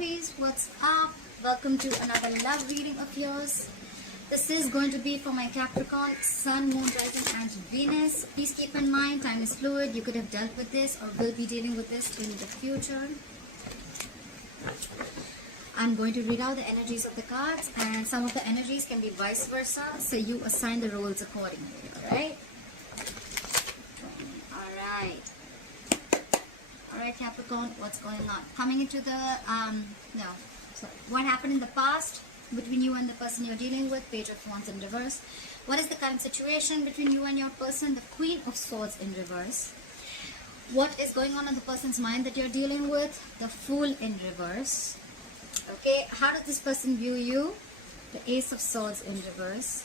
Aries, what's up? Welcome to another love reading of yours. This is going to be for my Capricorn, Sun, Moon, Rising and Venus. Please keep in mind, time is fluid. You could have dealt with this or will be dealing with this in the future. I'm going to read out the energies of the cards, and some of the energies can be vice versa, so you assign the roles accordingly. Alright? Alright, Capricorn, what's going on? Coming into the, what happened in the past between you and the person you're dealing with? Page of Wands in reverse. What is the current situation between you and your person? The Queen of Swords in reverse. What is going on in the person's mind that you're dealing with? The Fool in reverse. Okay, how does this person view you? The Ace of Swords in reverse.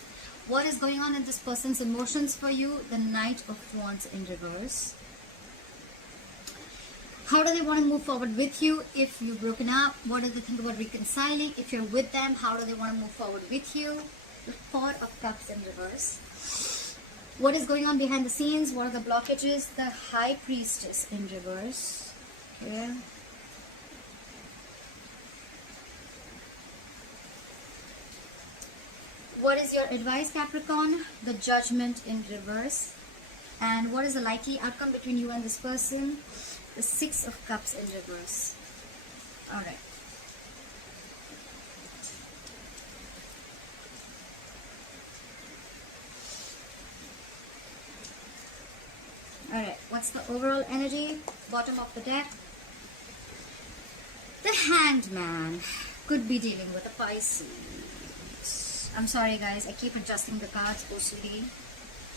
What is going on in this person's emotions for you? The Knight of Wands in reverse. How do they want to move forward with you if you've broken up? What do they think about reconciling? If you're with them, how do they want to move forward with you? The Four of Cups in reverse. What is going on behind the scenes? What are the blockages? The High Priestess in reverse. Okay. What is your advice, Capricorn? The Judgment in reverse. And what is the likely outcome between you and this person? The Six of Cups in reverse. Alright. Alright, what's the overall energy? Bottom of the deck. The Hanged Man could be dealing with a Pisces. I'm sorry guys, I keep adjusting the cards OCD.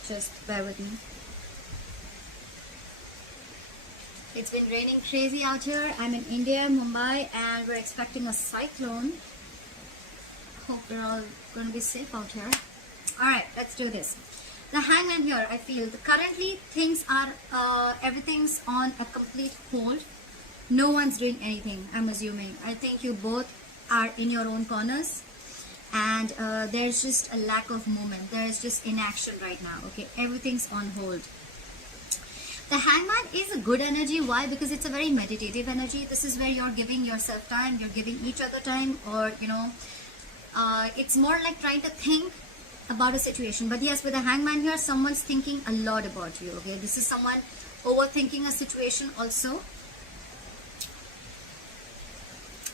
Just bear with me. It's been raining crazy out here. I'm in India, Mumbai, and we're expecting a cyclone. Hope we're all going to be safe out here. Alright, let's do this. The Hangman here, I feel currently things are, everything's on a complete hold. No one's doing anything, I'm assuming. I think you both are in your own corners. And there's just a lack of movement. There's just inaction right now. Okay, everything's on hold. The Hangman is a good energy. Why? Because it's a very meditative energy. This is where you're giving yourself time, you're giving each other time, or it's more like trying to think about a situation. But yes, with the Hangman here, someone's thinking a lot about you. Okay, this is someone overthinking a situation also.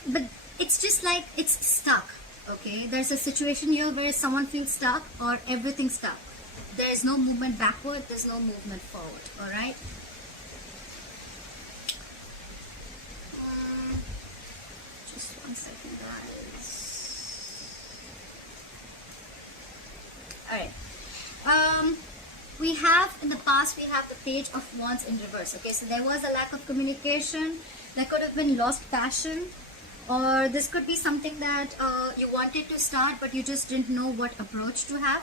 But it's just like it's stuck. Okay, there's a situation here where someone feels stuck or everything's stuck. There is no movement backward, there's no movement forward. Alright. Just 1 second, guys. Alright. We have in the past, we have the Page of Wands in reverse. Okay, so there was a lack of communication. There could have been lost passion. Or this could be something that you wanted to start but you just didn't know what approach to have.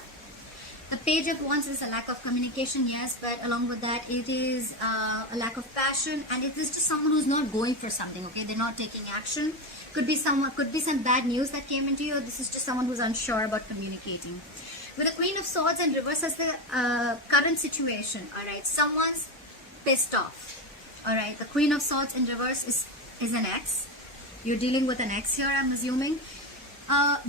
The Page of Wands is a lack of communication, yes, but along with that it is a lack of passion, and it is just someone who's not going for something. Okay, they're not taking action. Could be some bad news that came into you. This is just someone who's unsure about communicating. With the Queen of Swords in reverse as the current situation, alright, someone's pissed off. Alright, the Queen of Swords in reverse is an ex. You're dealing with an ex here, I'm assuming.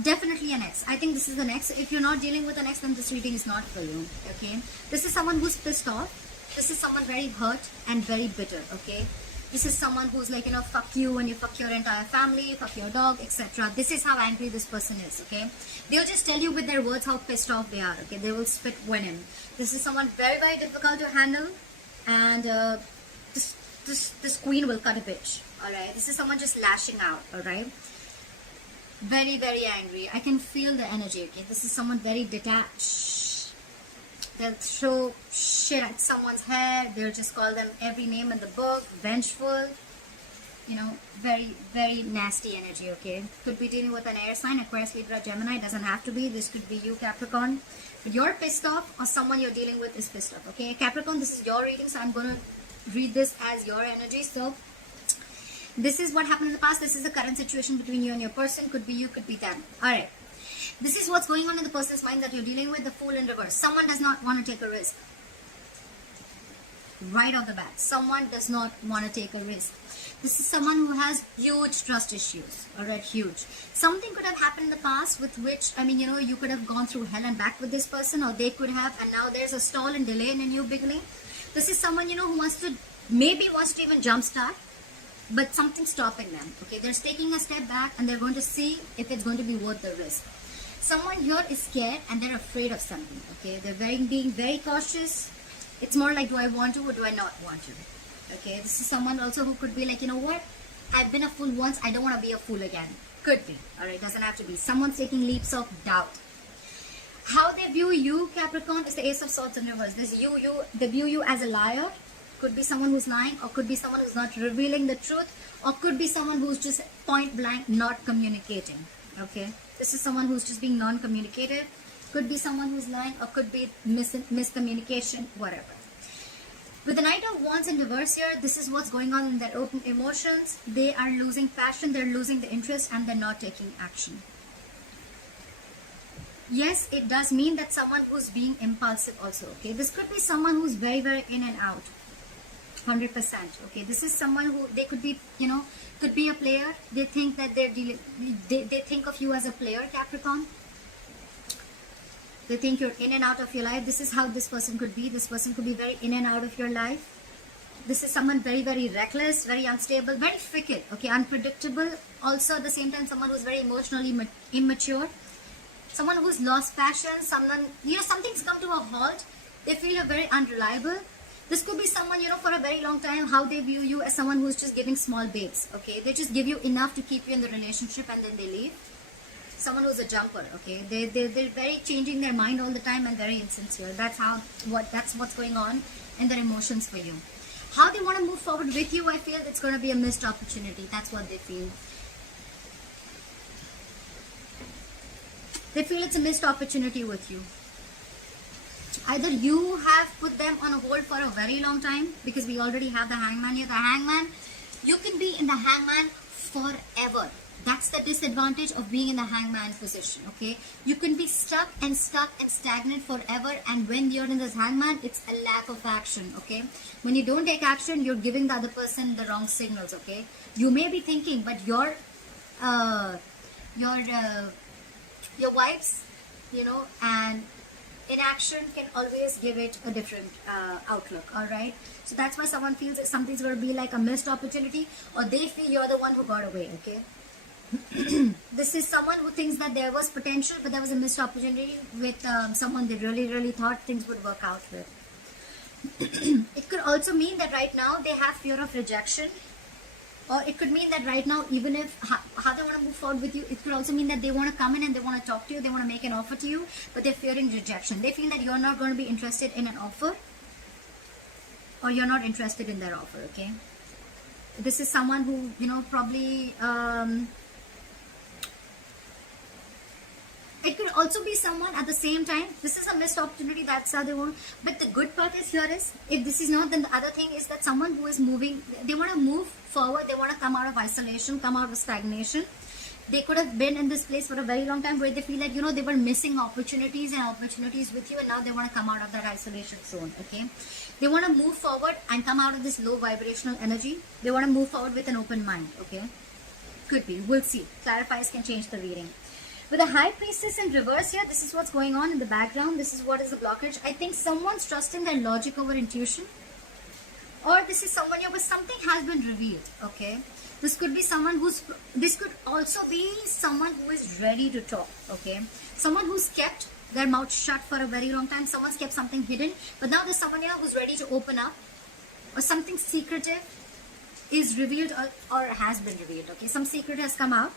Definitely an ex. I think this is an ex. If you're not dealing with an ex, then this reading is not for you. Okay. This is someone who's pissed off. This is someone very hurt and very bitter. Okay. This is someone who's like, fuck you and you fuck your entire family, fuck your dog, etc. This is how angry this person is. Okay. They'll just tell you with their words how pissed off they are. Okay. They will spit venom. This is someone very, very difficult to handle. And this queen will cut a bitch. Alright. This is someone just lashing out. Alright. Very, very angry. I can feel the energy. Okay, this is someone very detached. They'll throw shit at someone's head. They'll just call them every name in the book. Vengeful. Very, very nasty energy. Okay, could be dealing with an air sign, Aquarius, Libra, Gemini. Doesn't have to be. This could be you, Capricorn. But you're pissed off, or someone you're dealing with is pissed off. Okay, Capricorn, this is your reading, so I'm gonna read this as your energy. So this is what happened in the past. This is the current situation between you and your person. Could be you, could be them. Alright. This is what's going on in the person's mind that you're dealing with. The Fool in reverse. Someone does not want to take a risk. right off the bat. Someone does not want to take a risk. This is someone who has huge trust issues, alright, huge. Something could have happened in the past with which, I mean, you know, you could have gone through hell and back with this person, or they could have, and now there's a stall and delay in a new beginning. This is someone, you know, who wants to, maybe wants to even jumpstart, but something's stopping them, okay? They're taking a step back and they're going to see if it's going to be worth the risk. Someone here is scared and they're afraid of something, okay? They're being very cautious. It's more like, do I want to or do I not want to? Okay, this is someone also who could be like, you know what? I've been a fool once, I don't want to be a fool again. Could be, alright, doesn't have to be. Someone's taking leaps of doubt. How they view you, Capricorn, is the Ace of Swords in reverse. They view you as a liar. Could be someone who's lying, or could be someone who's not revealing the truth, or could be someone who's just point blank not communicating. Okay, this is someone who's just being non-communicative. Could be someone who's lying, or could be miscommunication, whatever. With the Knight of Wands in reverse here, this is what's going on in their open emotions. They are losing passion, they're losing the interest, and they're not taking action. Yes, it does mean that someone who's being impulsive also, okay? This could be someone who's very, very in and out. 100%, okay? This is someone who, they could be, you know, could be a player. They think that they're dealing, they think of you as a player, Capricorn. They think you're in and out of your life. This is how this person could be. This person could be very in and out of your life. This is someone very, very reckless, very unstable, very fickle, okay, unpredictable. Also at the same time, someone who's very emotionally immature. Someone who's lost passion, someone, you know, something's come to a halt. They feel you're very unreliable. This could be someone, you know, for a very long time, how they view you as someone who's just giving small baits, okay? They just give you enough to keep you in the relationship and then they leave. Someone who's a jumper, okay? They're very changing their mind all the time and very insincere. That's what's going on in their emotions for you. How they want to move forward with you, I feel it's going to be a missed opportunity. That's what they feel. They feel it's a missed opportunity with you. Either you have put them on a hold for a very long time, because we already have the Hangman here. The Hangman, you can be in the Hangman forever. That's the disadvantage of being in the Hangman position, okay? You can be stuck and stagnant forever, and when you're in this Hangman, it's a lack of action, okay? When you don't take action, you're giving the other person the wrong signals, okay? You may be thinking, but your vibes, you know, and inaction can always give it a different outlook, all right? So that's why someone feels that something's going to be like a missed opportunity, or they feel you're the one who got away, okay? This is someone who thinks that there was potential, but there was a missed opportunity with someone they really thought things would work out with. It could also mean that right now they have fear of rejection, or it could mean that right now, even if how they want to move forward with you, it could also mean that they want to come in and they want to talk to you, they want to make an offer to you, but they're fearing rejection. They feel that you're not going to be interested in an offer, or you're not interested in their offer, okay? This is someone who, you know, probably it could also be someone at the same time. This is a missed opportunity, that's how they want. But the good part is here is, if this is not, then the other thing is that someone who is moving, they want to move forward, they want to come out of isolation, come out of stagnation. They could have been in this place for a very long time where they feel like, you know, they were missing opportunities with you, and now they want to come out of that isolation zone, okay? They want to move forward and come out of this low vibrational energy. They want to move forward with an open mind, okay? Could be, we'll see. Clarifiers can change the reading. With the High Priestess in reverse here, this is what's going on in the background. This is what is the blockage. I think someone's trusting their logic over intuition. Or this is someone here, but something has been revealed, okay? This could be someone this could also be someone who is ready to talk, okay? Someone who's kept their mouth shut for a very long time. Someone's kept something hidden, but now there's someone here who's ready to open up, or something secretive is revealed or has been revealed, okay? Some secret has come out.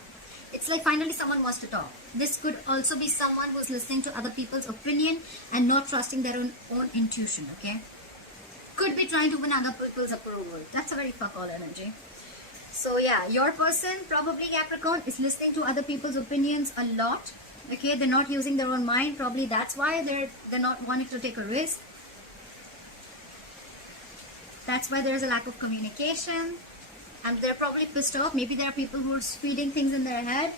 It's like finally someone wants to talk. This could also be someone who's listening to other people's opinion and not trusting their own intuition, okay? Could be trying to win other people's approval. That's a very fuck all energy. So yeah, your person, probably Capricorn, is listening to other people's opinions a lot, okay? They're not using their own mind. Probably that's why they're not wanting to take a risk. That's why there's a lack of communication. And they're probably pissed off. Maybe there are people who are feeding things in their head.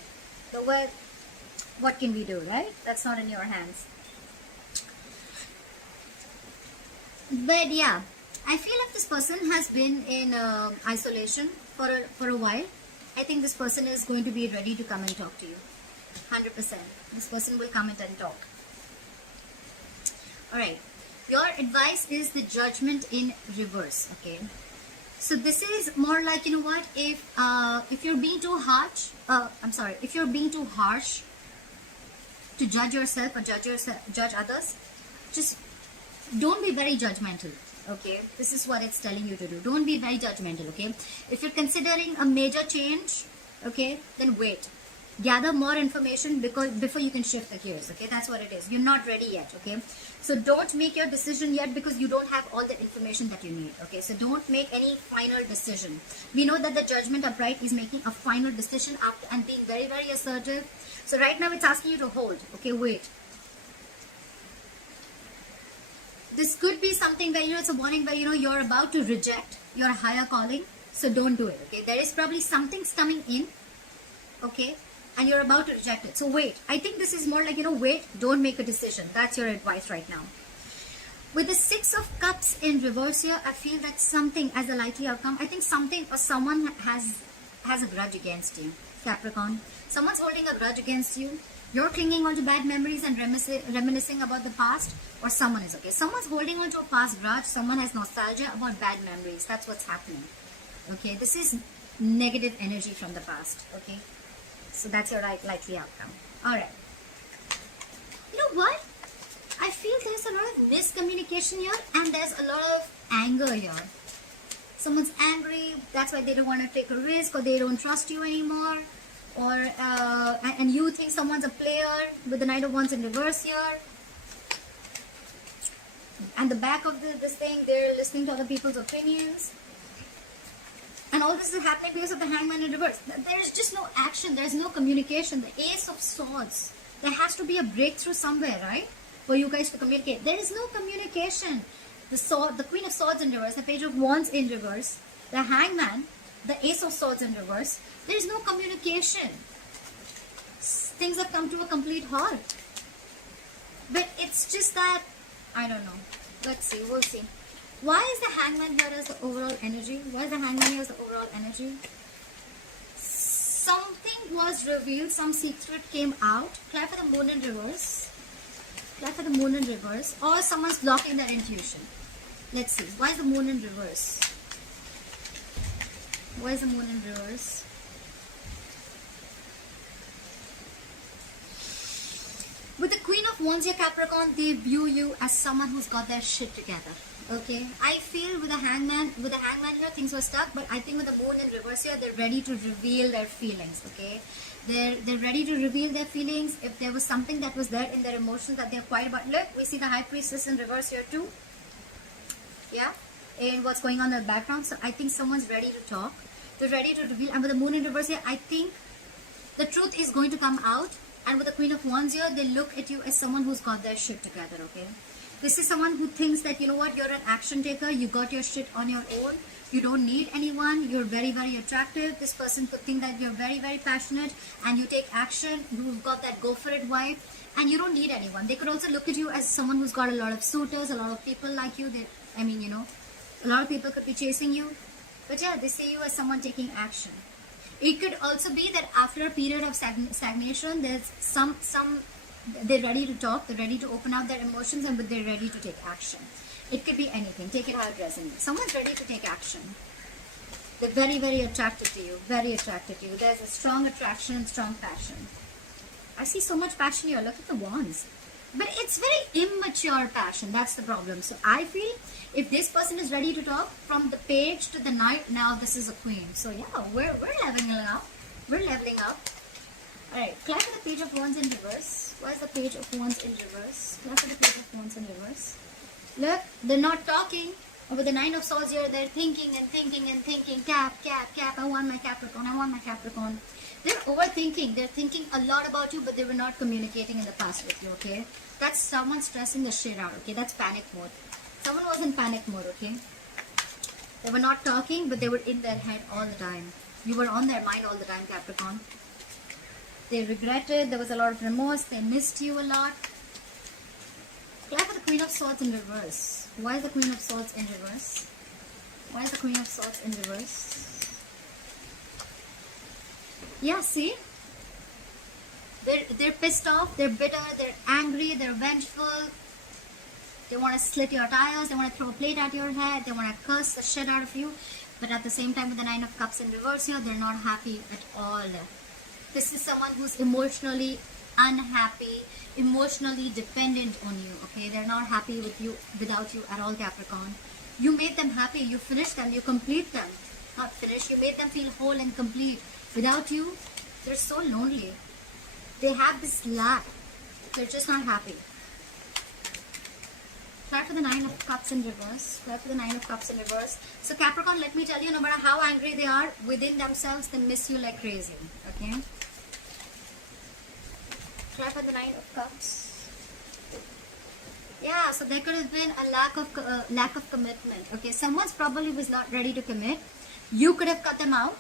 So what can we do, right? That's not in your hands. But yeah, I feel like this person has been in isolation for a while. I think this person is going to be ready to come and talk to you. 100%. This person will come and talk. Alright. Your advice is the Judgment in reverse. Okay. So this is more like, you know what, if you're being too harsh, if you're being too harsh to judge yourself or judge others, just don't be very judgmental. Okay, this is what it's telling you to do. Don't be very judgmental. Okay, if you're considering a major change, okay, then wait, gather more information before you can shift the gears. Okay, that's what it is. You're not ready yet. Okay, so don't make your decision yet because you don't have all the information that you need. Okay, so don't make any final decision. We know that the Judgment upright is making a final decision after and being very, very assertive. So right now it's asking you to hold. Okay, wait. This could be something where, you know, it's a warning where, you know, you're about to reject your higher calling. So don't do it. Okay, there is probably something's coming in. Okay, and you're about to reject it. So wait. I think this is more like, you know, wait, don't make a decision. That's your advice right now. With the Six of Cups in reverse here, I feel that something as a likely outcome. I think something or someone has a grudge against you, Capricorn. Someone's holding a grudge against you. You're clinging on to bad memories and reminiscing about the past, or someone is. Okay, someone's holding on to a past grudge. Someone has nostalgia about bad memories. That's what's happening. Okay, this is negative energy from the past. Okay, so that's your likely outcome. Alright. You know what? I feel there's a lot of miscommunication here and there's a lot of anger here. Someone's angry, that's why they don't want to take a risk, or they don't trust you anymore. Or and you think someone's a player with the Knight of Wands in reverse here. And the back of this thing, they're listening to other people's opinions. And all this is happening because of the Hangman in reverse. There's just no action. There's no communication. The Ace of Swords. There has to be a breakthrough somewhere, right? For you guys to communicate. There is no communication. The Queen of Swords in reverse. The Page of Wands in reverse. The Hangman. The Ace of Swords in reverse. There is no communication. Things have come to a complete halt. But it's just that, I don't know. Let's see. We'll see. Why is the Hangman here as the overall energy? Why is the Hangman here as the overall energy? Something was revealed. Some secret came out. Clap for the Moon in reverse. Clap for the Moon in reverse. Or someone's blocking their intuition. Let's see. Why is the Moon in reverse? Why is the Moon in reverse? With the Queen of Wands here, Capricorn, they view you as someone who's got their shit together. Okay, I feel with the Hangman here, things were stuck, but I think with the Moon in reverse here, they're ready to reveal their feelings. Okay, they're ready to reveal their feelings. If there was something that was there in their emotions that they're quiet about, look, we see the High Priestess in reverse here too. Yeah, and what's going on in the background. So I think someone's ready to talk. They're ready to reveal, and with the Moon in reverse here, I think the truth is going to come out. And with the Queen of Wands here, they look at you as someone who's got their shit together. Okay. This is someone who thinks that, you know what, you're an action taker, you got your shit on your own, you don't need anyone, you're very, very attractive. This person could think that you're very, very passionate and you take action, you've got that go for it vibe, and you don't need anyone. They could also look at you as someone who's got a lot of suitors, a lot of people like you. You know, a lot of people could be chasing you. But yeah, they see you as someone taking action. It could also be that after a period of stagnation, there's they're ready to talk, they're ready to open out their emotions, and they're ready to take action. It could be anything. Take it how it resonates. Someone's ready to take action. They're very, very attracted to you. Very attracted to you. There's a strong attraction and strong passion. I see so much passion here. Look at the wands. But it's very immature passion. That's the problem. So I feel if this person is ready to talk, from the Page to the Knight, now this is a Queen. So yeah, we're leveling up. We're leveling up. Alright, clap for the Page of Wands in reverse. Why is the Page of Wands in reverse? Clap for the Page of Wands in reverse. Look, they're not talking. With the Nine of Swords here, they're thinking and thinking and thinking. Cap. I want my Capricorn. I want my Capricorn. They're overthinking. They're thinking a lot about you, but they were not communicating in the past with you, okay? That's someone stressing the shit out, okay? That's panic mode. Someone was in panic mode, okay? They were not talking, but they were in their head all the time. You were on their mind all the time, Capricorn. They regretted. There was a lot of remorse. They missed you a lot. Clap for the Queen of Swords in reverse. Why is the Queen of Swords in reverse? Why is the Queen of Swords in reverse? Yeah, see? They're pissed off, they're bitter, they're angry, they're vengeful. They want to slit your tires, they want to throw a plate at your head, they want to curse the shit out of you. But at the same time, with the Nine of Cups in reverse here, they're not happy at all. This is someone who's emotionally unhappy, emotionally dependent on you, okay? They're not happy with you, without you at all, Capricorn. You made them happy, you finished them, you complete them. Not finish, you made them feel whole and complete. Without you, they're so lonely. They have this lack. They're just not happy. Try for the Nine of Cups in reverse. Try for the Nine of Cups in reverse. So Capricorn, let me tell you, no matter how angry they are, within themselves, they miss you like crazy. Okay? Try for the Nine of Cups. Yeah, so there could have been a lack of commitment. Okay, someone's probably was not ready to commit. You could have cut them out.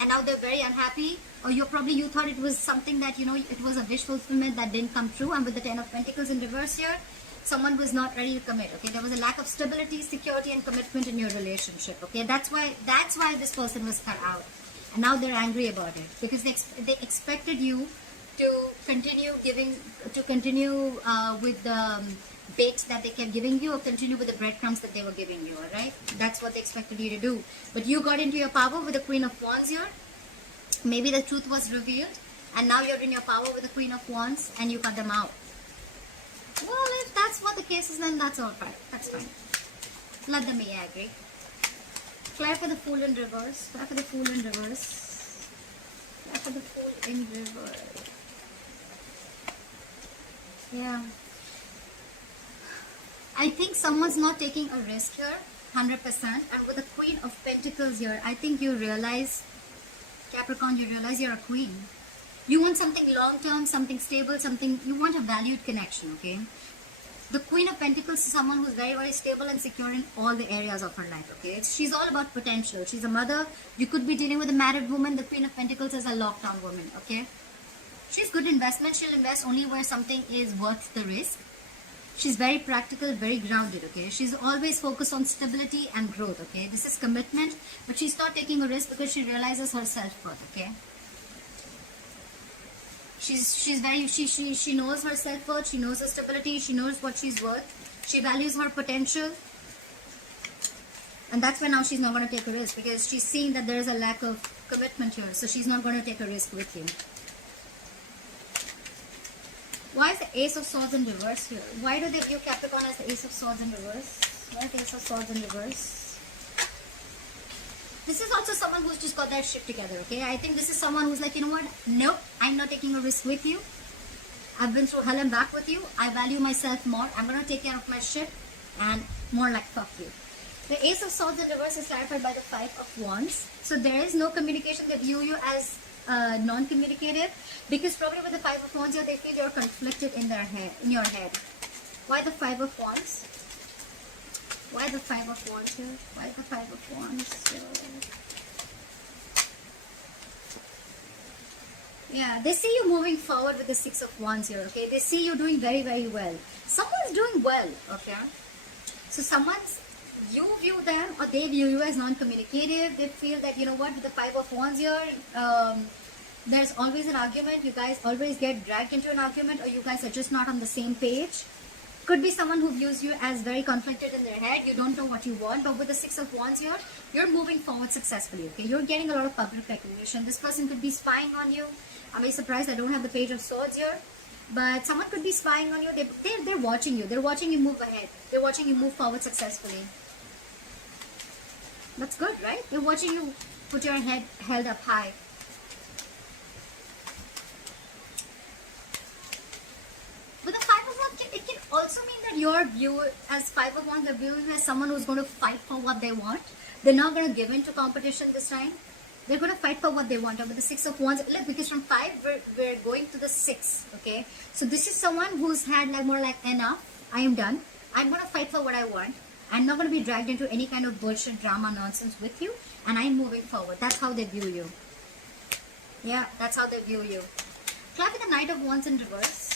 And now they're very unhappy, or you thought it was something that, you know, it was a wish fulfillment that didn't come true. And with the Ten of Pentacles in reverse here, someone was not ready to commit. Okay, there was a lack of stability, security, and commitment in your relationship. Okay, that's why this person was cut out, and now they're angry about it because they expected you to continue with the bait that they kept giving you, or continue with the breadcrumbs that they were giving you. All right, that's what they expected you to do. But you got into your power with the Queen of Wands here. Maybe the truth was revealed, and now you're in your power with the Queen of Wands, and you cut them out. Well, if that's what the case is, then that's all right. That's fine. Let them be angry. Clear for the Fool in reverse. Clear for the Fool in reverse. Clear for the Fool in reverse. Yeah. I think someone's not taking a risk here, 100%. And with the Queen of Pentacles here, I think you realize, Capricorn, you realize you're a queen. You want something long-term, something stable, you want a valued connection, okay? The Queen of Pentacles is someone who's very, very stable and secure in all the areas of her life, okay? She's all about potential. She's a mother. You could be dealing with a married woman. The Queen of Pentacles is a lockdown woman, okay? She's good investment. She'll invest only where something is worth the risk. She's very practical, very grounded, okay? She's always focused on stability and growth, okay? This is commitment, but she's not taking a risk because she realizes her self-worth, okay? She knows her self-worth, she knows her stability, she knows what she's worth, she values her potential. And that's why now she's not going to take a risk, because she's seeing that there is a lack of commitment here, so she's not going to take a risk with you. Why is the Ace of Swords in reverse here? Why do they view Capricorn as the Ace of Swords in reverse? Why is the Ace of Swords in reverse? This is also someone who's just got their shit together, okay? I think this is someone who's like, you know what? Nope, I'm not taking a risk with you. I've been through hell and back with you. I value myself more. I'm going to take care of my shit, and more like fuck you. The Ace of Swords in reverse is clarified by the Five of Wands. So there is no communication. They view you as non-communicative, because probably with the Five of Wands here, they feel you're conflicted in your head. Why the Five of Wands? Why the Five of Wands here? Why the Five of Wands here? Yeah, they see you moving forward with the Six of Wands here, okay? They see you doing very, very well. Someone's doing well, okay? So you view them, or they view you as non-communicative. They feel that, you know what, with the Five of Wands here, there's always an argument. You guys always get dragged into an argument, or you guys are just not on the same page. Could be someone who views you as very conflicted in their head. You don't know what you want. But with the Six of Wands here, you're moving forward successfully, okay? You're getting a lot of public recognition. This person could be spying on you. I'm very surprised I don't have the Page of Swords here. But someone could be spying on you. They're watching you. They're watching you move ahead. They're watching you move forward successfully. That's good, right? They're watching you put your head held up high. With the Five of Wands, it can also mean that your view as Five of Wands, they're viewing you as someone who's going to fight for what they want. They're not going to give in to competition this time. They're going to fight for what they want. And with the Six of Wands, look, because from 5, we're going to the 6, okay? So this is someone who's had like more like, enough, I am done. I'm going to fight for what I want. I'm not going to be dragged into any kind of bullshit, drama, nonsense with you. And I'm moving forward. That's how they view you. Yeah, that's how they view you. Clap with the Knight of Wands in reverse.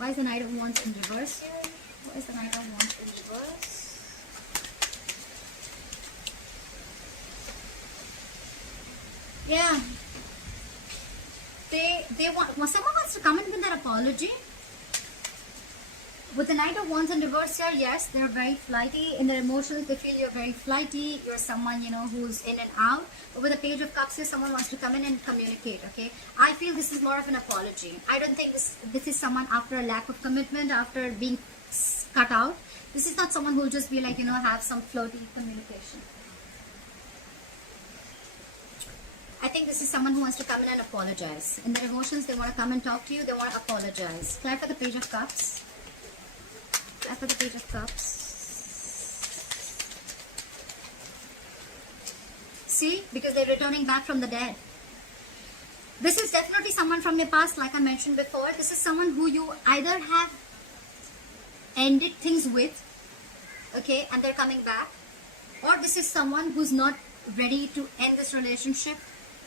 Why is the Knight of Wands in reverse here? Why is the Knight of Wands in reverse? Yeah. They want, someone wants to come in with their apology. With the Knight of Wands in reverse here, yes, they're very flighty. In their emotions, they feel you're very flighty. You're someone, you know, who's in and out. But with the Page of Cups here, someone wants to come in and communicate, okay? I feel this is more of an apology. I don't think this is someone after a lack of commitment, after being cut out. This is not someone who'll just be like, you know, have some floaty communication. I think this is someone who wants to come in and apologize. In their emotions, they want to come and talk to you. They want to apologize. Clarify the Page of Cups. Clarify the Page of Cups. See? Because they're returning back from the dead. This is definitely someone from your past, like I mentioned before. This is someone who you either have ended things with, okay, and they're coming back. Or this is someone who's not ready to end this relationship.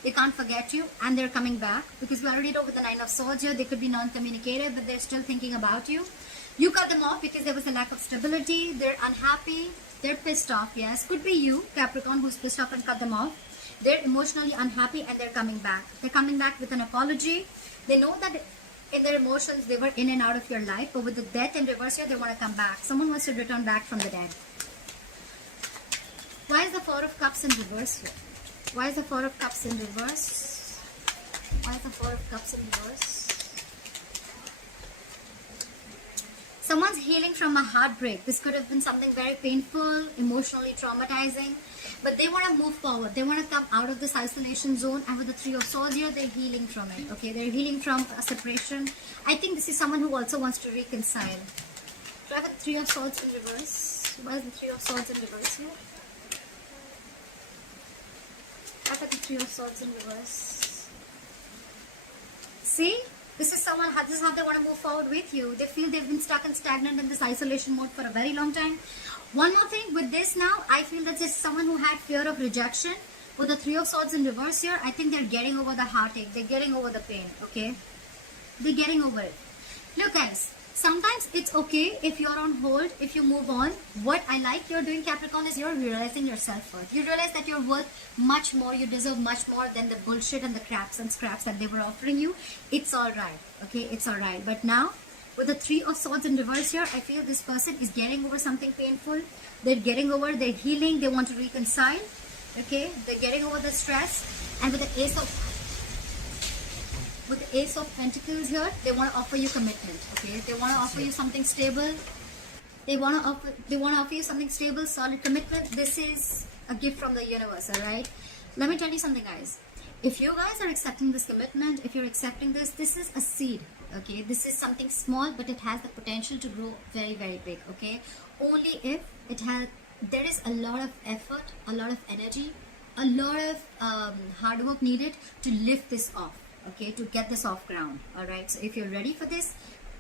They can't forget you and they're coming back, because we already know with the Nine of Swords here, they could be non-communicative, but they're still thinking about you. You cut them off because there was a lack of stability. They're unhappy. They're pissed off. Yes, could be you, Capricorn, who's pissed off and cut them off. They're emotionally unhappy and they're coming back. They're coming back with an apology. They know that in their emotions, they were in and out of your life, but with the Death in reverse here, they want to come back. Someone wants to return back from the dead. Why is the Four of Cups in reverse here? Why is the Four of Cups in reverse? Why is the Four of Cups in reverse? Someone's healing from a heartbreak. This could have been something very painful, emotionally traumatizing, but they want to move forward. They want to come out of this isolation zone, and with the Three of Swords here, they're healing from it. Okay, they're healing from a separation. I think this is someone who also wants to reconcile. Do I have the Three of Swords in reverse? Why is the Three of Swords in reverse here? I have the Three of Swords in reverse. See? This is someone, this is how they want to move forward with you. They feel they've been stuck and stagnant in this isolation mode for a very long time. One more thing with this now, I feel that this is someone who had fear of rejection. With the Three of Swords in reverse here, I think they're getting over the heartache. They're getting over the pain, okay? They're getting over it. Look guys, sometimes it's okay if you're on hold, if you move on. What I like you're doing, Capricorn, is you're realizing your self-worth. You realize that you're worth much more, you deserve much more than the bullshit and the craps and scraps that they were offering you. It's alright, okay? It's alright. But now, with the Three of Swords in reverse here, I feel this person is getting over something painful. They're getting over, they're healing, they want to reconcile, okay? They're getting over the stress. And with the Ace of Pentacles here, they want to offer you commitment, okay? They want to offer you something stable. They want to offer you something stable, solid commitment. This is a gift from the universe, all right? Let me tell you something, guys. If you guys are accepting this commitment, if you're accepting this, this is a seed, okay? This is something small, but it has the potential to grow very, very big, okay? Only if it has, there is a lot of effort, a lot of energy, a lot of hard work needed to lift this off. Okay, to get this off ground. All right, so if you're ready for this,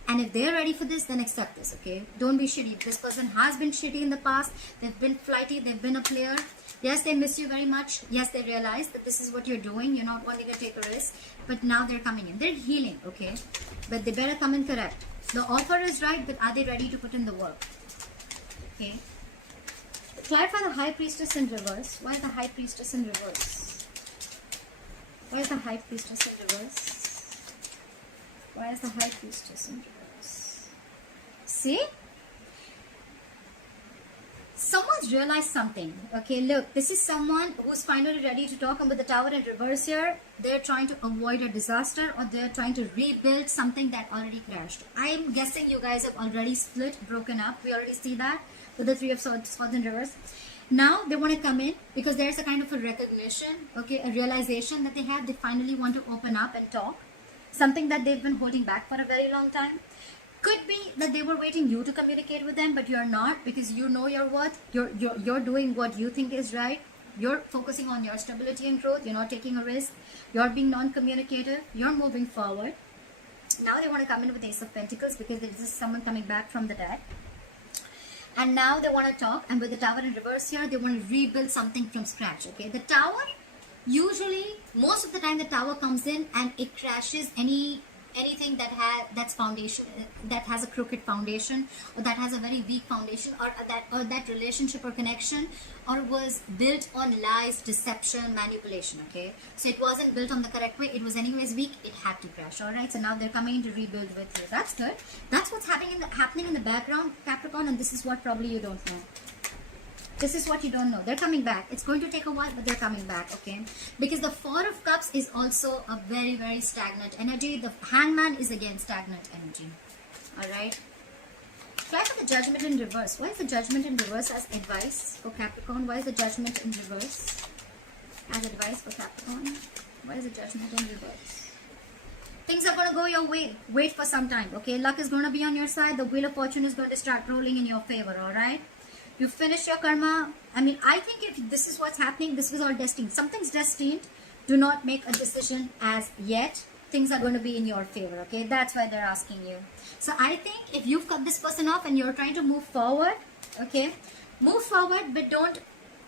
and if they're ready for this, then accept this. Okay, don't be shitty. This person has been shitty in the past. They've been flighty, they've been a player. Yes, they miss you very much. Yes, they realize that this is what you're doing, you're not wanting to take a risk, but now they're coming in, they're healing. Okay, but they better come in correct. The offer is right, but are they ready to put in the work? Okay, clarify the High Priestess in reverse. Why is the High Priestess in reverse? Why is the High Priestess in reverse? Why is the High Priestess in reverse? See? Someone's realized something. Okay, look, this is someone who's finally ready to talk, and with the Tower in reverse here, they're trying to avoid a disaster, or they're trying to rebuild something that already crashed. I'm guessing you guys have already split, broken up. We already see that with the Three of Swords in reverse. Now they want to come in because there's a kind of a recognition, okay, a realization that they have. They finally want to open up and talk, something that they've been holding back for a very long time. Could be that they were waiting you to communicate with them, but you're not, because you know your worth. You're doing what you think is right. You're focusing on your stability and growth. You're not taking a risk. You're being non-communicative. You're moving forward. Now they want to come in with Ace of Pentacles because there is someone coming back from the dead. And now they want to talk, and with the Tower in reverse here, they want to rebuild something from scratch, okay? The Tower, usually, most of the time the Tower comes in and it crashes any anything that's foundation, that has a crooked foundation, or that has a very weak foundation, or that relationship or connection, or was built on lies, deception, manipulation. Okay, so it wasn't built on the correct way, it was anyways weak, it had to crash. All right, so now they're coming to rebuild with you. That's good. That's what's happening in the background, Capricorn, and this is what probably you don't know. This is what you don't know. They're coming back. It's going to take a while, but they're coming back, okay? Because the Four of Cups is also a very, very stagnant energy. The Hangman is again stagnant energy. Alright? Try for the Judgment in reverse. Why is the Judgment in reverse as advice for Capricorn? Why is the Judgment in reverse as advice for Capricorn? Why is the Judgment in reverse? Things are going to go your way. Wait for some time, okay? Luck is going to be on your side. The Wheel of Fortune is going to start rolling in your favor, alright? You finish your karma. I mean, I think if this is what's happening, this was all destined. Something's destined. Do not make a decision as yet. Things are going to be in your favor, okay? That's why they're asking you. So I think if you've cut this person off and you're trying to move forward, okay? Move forward, but don't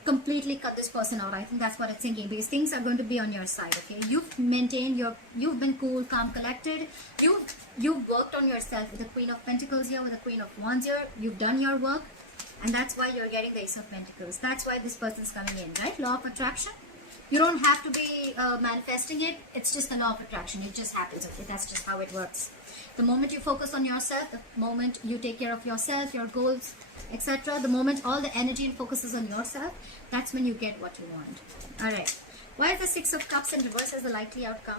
completely cut this person out. I think that's what it's thinking, because things are going to be on your side, okay? You've maintained you've been cool, calm, collected. You've worked on yourself with the Queen of Pentacles here, with the Queen of Wands here. You've done your work. And that's why you're getting the Ace of Pentacles. That's why this person's coming in, right? Law of attraction. You don't have to be manifesting it. It's just the law of attraction. It just happens, okay? That's just how it works. The moment you focus on yourself, the moment you take care of yourself, your goals, etc., the moment all the energy and focus is on yourself, that's when you get what you want. Alright. Why is the Six of Cups in reverse as the likely outcome?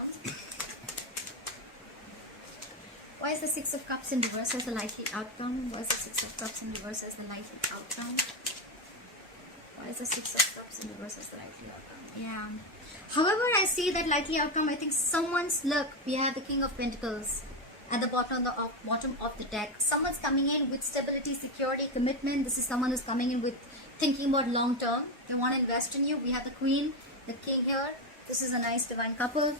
Why is the Six of Cups in reverse as the likely outcome? Why is the Six of Cups in reverse as the likely outcome? Why is the Six of Cups in reverse as the likely outcome? Yeah. However, I see that likely outcome. I think someone's, look, we have the King of Pentacles at the bottom of the deck. Someone's coming in with stability, security, commitment. This is someone who's coming in with thinking about long term. They want to invest in you. We have the Queen, the King here. This is a nice divine couple.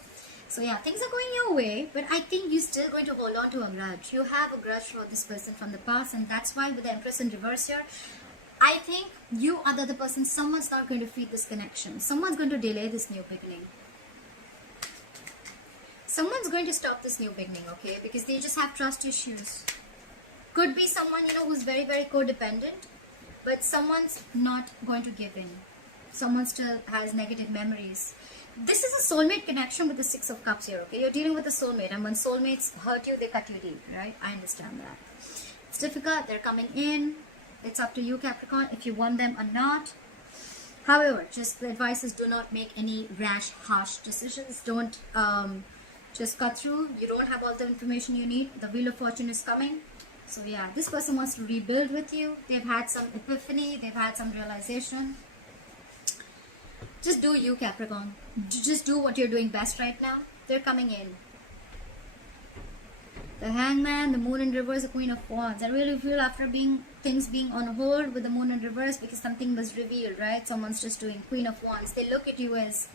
So yeah, things are going your way, but I think you're still going to hold on to a grudge. You have a grudge for this person from the past, and that's why with the Empress in reverse here, I think you are the other person. Someone's not going to feed this connection. Someone's going to delay this new beginning. Someone's going to stop this new beginning, okay? Because they just have trust issues. Could be someone, you know, who's very, very codependent, but someone's not going to give in. Someone still has negative memories. This is a soulmate connection with the Six of Cups here, okay? You're dealing with a soulmate, and when soulmates hurt you, they cut you deep, right? I understand that. It's difficult. They're coming in. It's up to you, Capricorn, if you want them or not. However, just the advice is do not make any rash, harsh decisions. Don't just cut through. You don't have all the information you need. The Wheel of Fortune is coming. So yeah, this person wants to rebuild with you. They've had some epiphany. They've had some realization. Just do you, Capricorn. Just do what you're doing best right now. They're coming in. The Hangman, the Moon in reverse, the Queen of Wands. I really feel after things being on hold with the Moon in reverse, because something was revealed, right? Someone's just doing Queen of Wands. They look at you as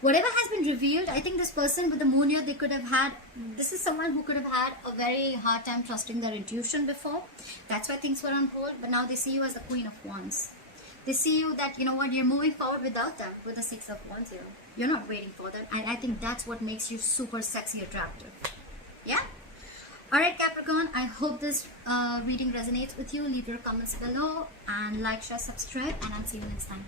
whatever has been revealed. I think this person with the Moon here, they could have had, this is someone who could have had a very hard time trusting their intuition before. That's why things were on hold. But now they see you as the Queen of Wands. They see you that, you know what, you're moving forward without them, with the Six of Wands here. You're not waiting for them. And I think that's what makes you super sexy, attractive. Yeah? Alright, Capricorn, I hope this reading resonates with you. Leave your comments below and like, share, subscribe, and I'll see you next time.